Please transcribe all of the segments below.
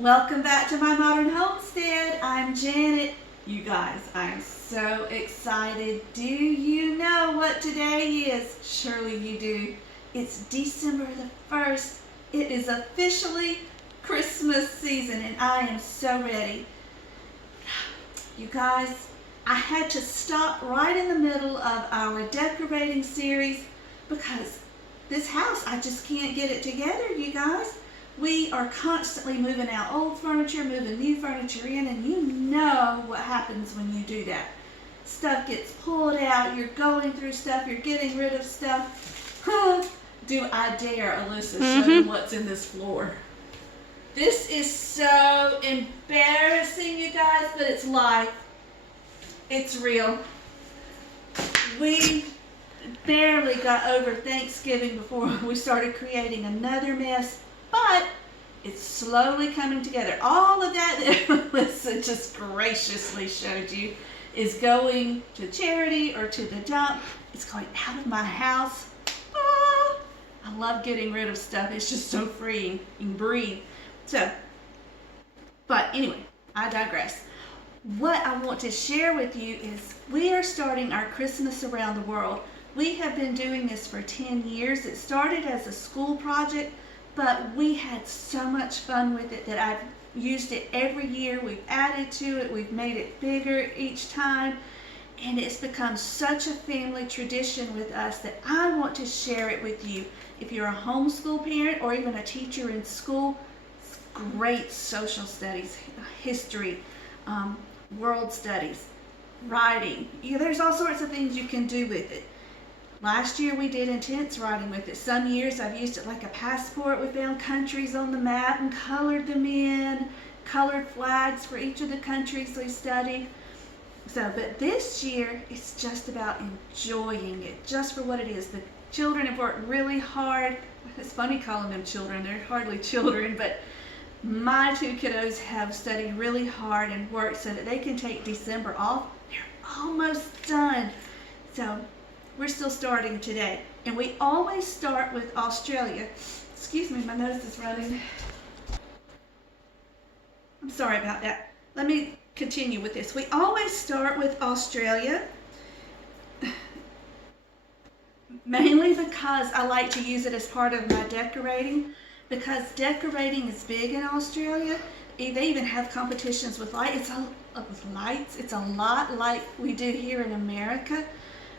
Welcome back to my modern homestead. I'm Janet. You guys, I'm so excited. Do you know what today is? Surely you do. It's December the 1st. It is officially Christmas season and I am so ready. You guys, I had to stop right in the middle of our decorating series because this house, I just can't get it together, you guys. We are constantly moving out old furniture, moving new furniture in, and you know what happens when you do that. Stuff gets pulled out, you're going through stuff, you're getting rid of stuff. Do I dare, Alyssa, show them what's in this floor. This is so embarrassing, you guys, but it's life. It's real. We barely got over Thanksgiving before we started creating another mess. But it's slowly coming together. All of that Melissa just graciously showed you is going to charity or to the dump. It's going out of my house. I love getting rid of stuff. It's just so freeing. You can breathe. But anyway, I digress. What I want to share with you is we are starting our Christmas Around the World. We have been doing this for 10 years. It started as a school project. But we had so much fun with it that I've used it every year. We've added to it. We've made it bigger each time. And it's become such a family tradition with us that I want to share it with you. If you're a homeschool parent or even a teacher in school, it's great social studies, history, world studies, writing. There's all sorts of things you can do with it. Last year we did intense writing with it. Some years I've used it like a passport. We found countries on the map and colored them in, colored flags for each of the countries we studied. But this year it's just about enjoying it, just for what it is. The children have worked really hard. It's funny calling them children. They're hardly children, but my two kiddos have studied really hard and worked so that they can take December off. They're almost done. We're still starting today, and we always start with Australia. Excuse me, my nose is running. I'm sorry about that. Let me continue with this. We always start with Australia, mainly because I like to use it as part of my decorating, because decorating is big in Australia. They even have competitions with lights. It's a lot like we do here in America,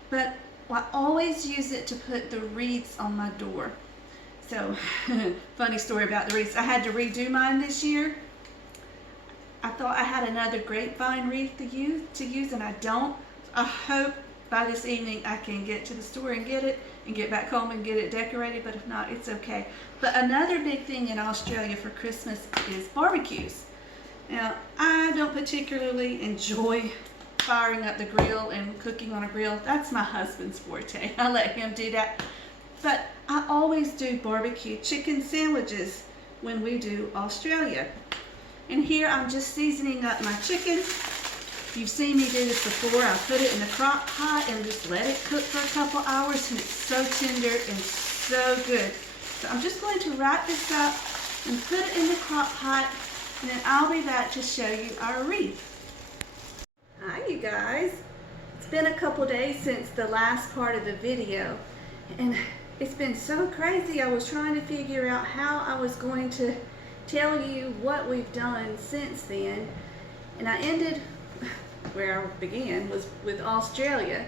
but I always use it to put the wreaths on my door. Funny story about the wreaths. I had to redo mine this year. I thought I had another grapevine wreath to use, and I don't. I hope by this evening I can get to the store and get it, and get back home and get it decorated, but if not, it's okay. But another big thing in Australia for Christmas is barbecues. Now, I don't particularly enjoy firing up the grill and cooking on a grill. That's my husband's forte. I let him do that. But I always do barbecue chicken sandwiches when we do Australia. And here I'm just seasoning up my chicken. You've seen me do this before. I put it in the crock pot and just let it cook for a couple hours, and it's so tender and so good. So I'm just going to wrap this up and put it in the crock pot, and then I'll be back to show you our wreath. Hi you guys, it's been a couple days since the last part of the video, and it's been so crazy. I was trying to figure out how I was going to tell you what we've done since then, and I ended where I began was with Australia,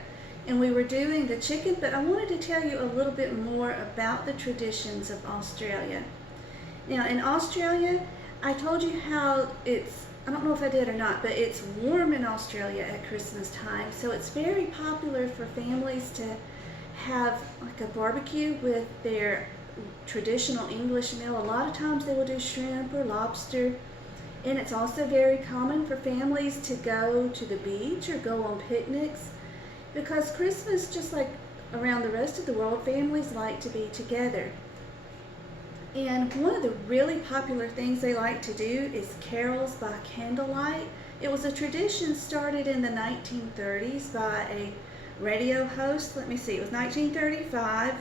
and we were doing the chicken, but I wanted to tell you a little bit more about the traditions of Australia. Now in Australia, I told you how I don't know if I did or not, but it's warm in Australia at Christmas time, so it's very popular for families to have like a barbecue with their traditional English meal. A lot of times they will do shrimp or lobster, and it's also very common for families to go to the beach or go on picnics, because Christmas, just like around the rest of the world, families like to be together. And one of the really popular things they like to do is carols by candlelight. It was a tradition started in the 1930s by a radio host. Let me see, it was 1935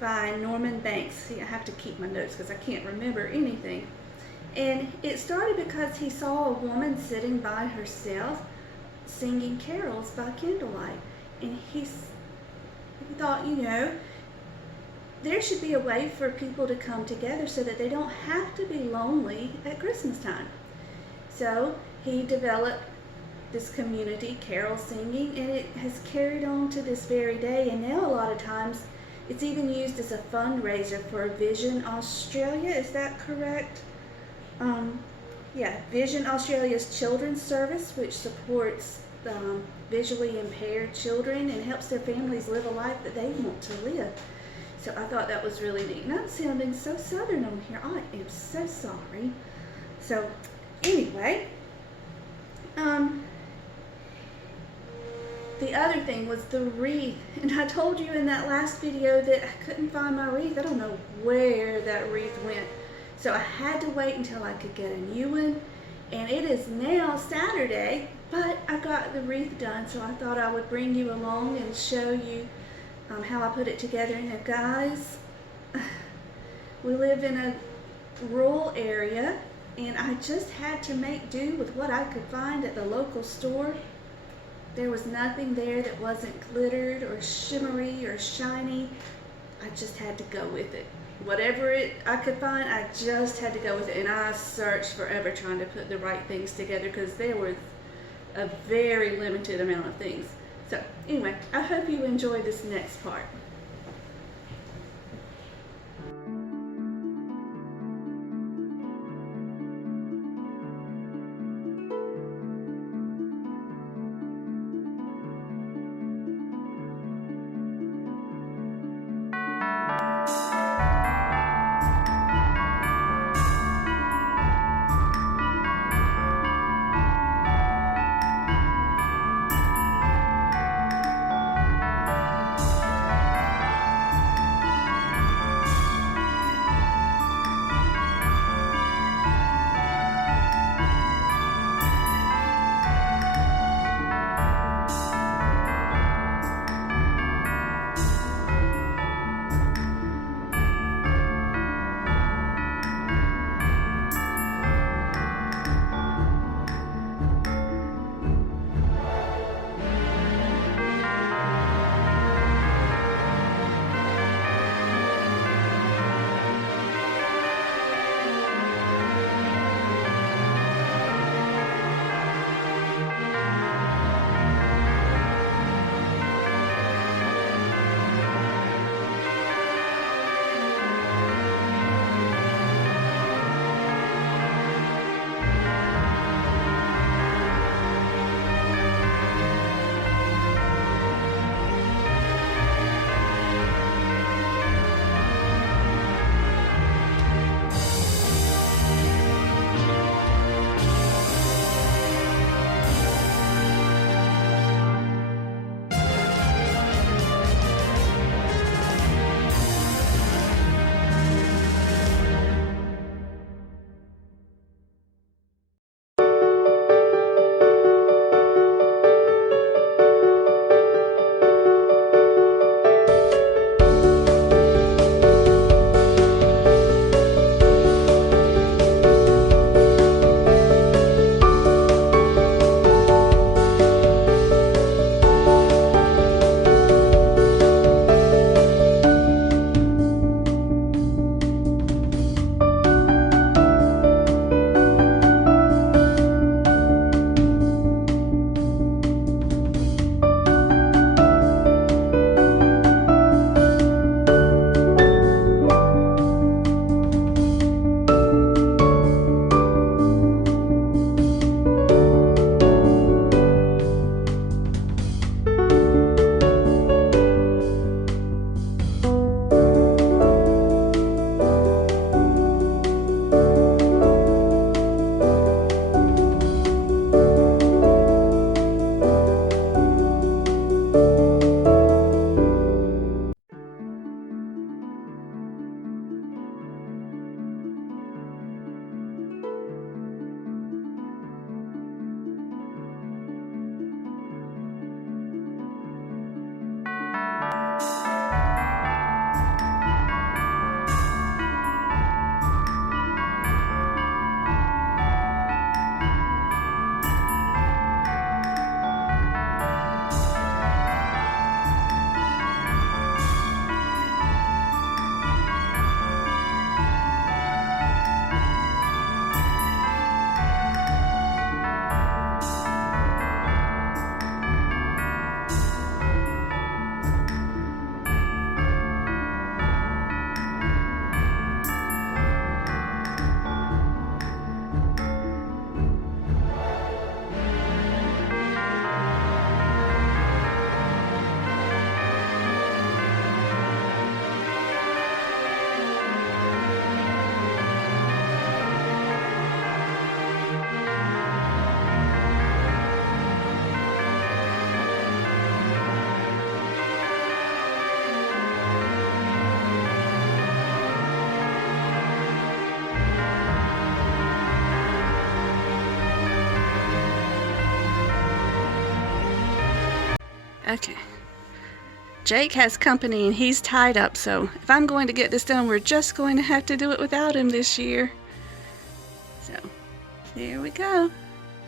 by Norman Banks. See, I have to keep my notes because I can't remember anything. And it started because he saw a woman sitting by herself singing carols by candlelight. And he thought, there should be a way for people to come together so that they don't have to be lonely at Christmas time. So he developed this community carol singing, and it has carried on to this very day. And now a lot of times it's even used as a fundraiser for Vision Australia. Is that correct? Vision Australia's children's service, which supports visually impaired children and helps their families live a life that they want to live. So I thought that was really neat. And I'm sounding so southern on here. I am so sorry. So anyway, the other thing was the wreath. And I told you in that last video that I couldn't find my wreath. I don't know where that wreath went. So I had to wait until I could get a new one. And it is now Saturday, but I got the wreath done. So I thought I would bring you along and show you how I put it together. Now guys, we live in a rural area, and I just had to make do with what I could find at the local store. There was nothing there that wasn't glittered or shimmery or shiny. I just had to go with it. Whatever I could find, I just had to go with it. And I searched forever trying to put the right things together because there was a very limited amount of things. So anyway, I hope you enjoy this next part. Okay. Jake has company and he's tied up, so if I'm going to get this done, we're just going to have to do it without him this year. So, there we go.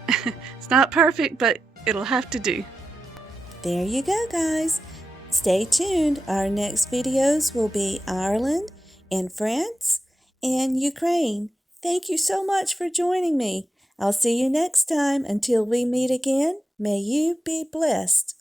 It's not perfect, but it'll have to do. There you go, guys. Stay tuned. Our next videos will be Ireland and France and Ukraine. Thank you so much for joining me. I'll see you next time. Until we meet again, may you be blessed.